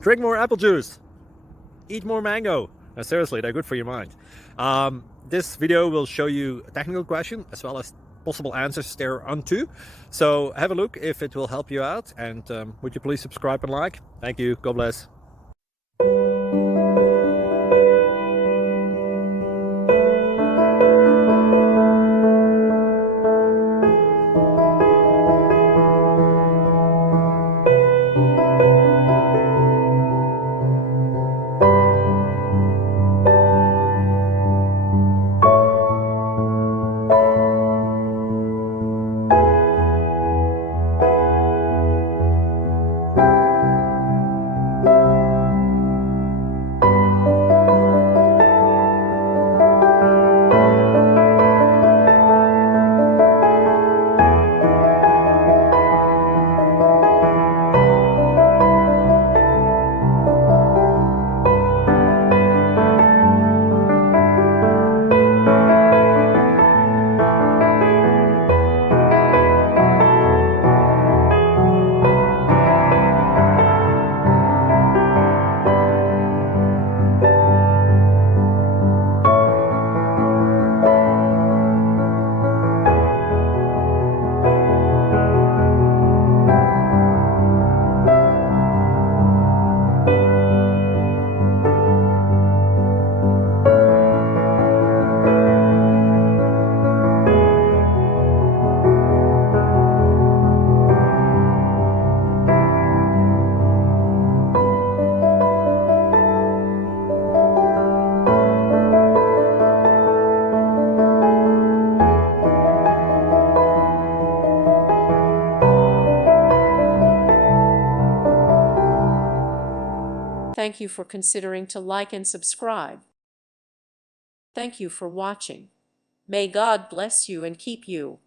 Drink more apple juice. Eat more mango. No, seriously, they're good for your mind. This video will show you a technical question as well as possible answers thereunto. So have a look if it will help you out, and would you please subscribe and like? Thank you. God bless. Thank you for considering to like and subscribe. Thank you for watching. May God bless you and keep you.